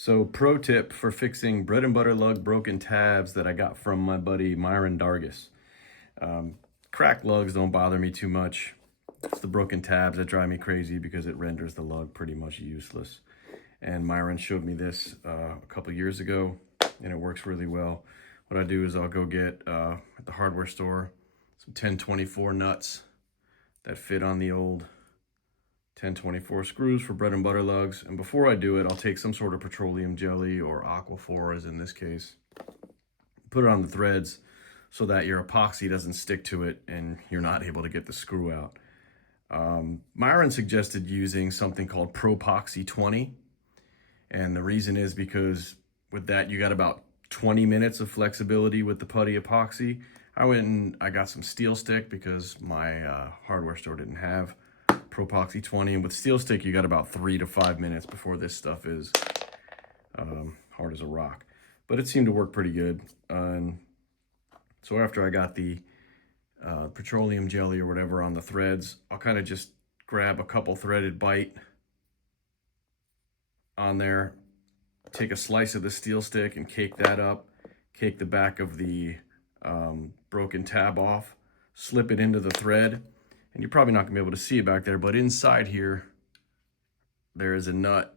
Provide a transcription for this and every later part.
So pro tip for fixing bread and butter lug broken tabs that I got from my buddy Myron Dargus. Cracked lugs don't bother me too much. It's the broken tabs that drive me crazy because it renders the lug pretty much useless. And Myron showed me this a couple years ago and it works really well. What I do is I'll go get at the hardware store some 1024 nuts that fit on the old 1024 screws for bread and butter lugs. And before I do it, I'll take some sort of petroleum jelly or Aquaphor, as in this case, put it on the threads so that your epoxy doesn't stick to it and you're not able to get the screw out. Myron suggested using something called Propoxy 20. And the reason is because with that, you got about 20 minutes of flexibility with the putty epoxy. I went and I got some steel stick because my hardware store didn't have Propoxy 20, and with steel stick you got about 3 to 5 minutes before this stuff is hard as a rock, but it seemed to work pretty good. So after I got the petroleum jelly or whatever on the threads, I'll kind of just grab a couple threaded bite on there, take a slice of the steel stick and cake that up, cake the back of the broken tab off, slip it into the thread. And you're probably not gonna be able to see it back there, but inside here, there is a nut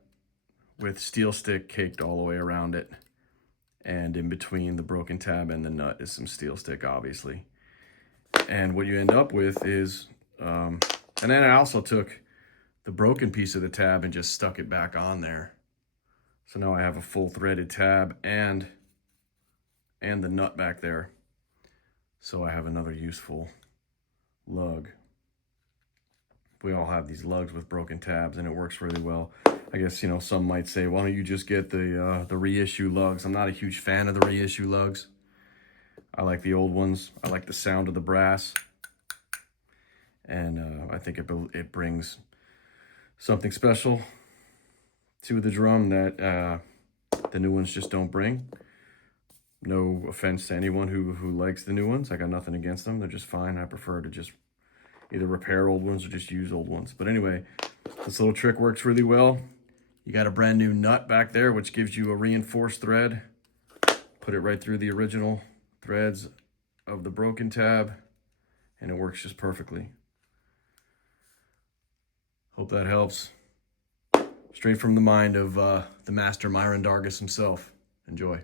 with steel stick caked all the way around it. And in between the broken tab and the nut is some steel stick, obviously. And what you end up with is, and then I also took the broken piece of the tab and just stuck it back on there. So now I have a full threaded tab and the nut back there. So I have another useful lug. We all have these lugs with broken tabs and it works really well. I guess, you know, some might say, why don't you just get the reissue lugs? I'm not a huge fan of the reissue lugs. I like the old ones. I like the sound of the brass. And I think it brings something special to the drum that the new ones just don't bring. No offense to anyone who likes the new ones. I got nothing against them. They're just fine. I prefer to just either repair old ones or just use old ones. But anyway, this little trick works really well. You got a brand new nut back there, which gives you a reinforced thread. Put it right through the original threads of the broken tab, and it works just perfectly. Hope that helps. Straight from the mind of the master Myron Dargus himself. Enjoy.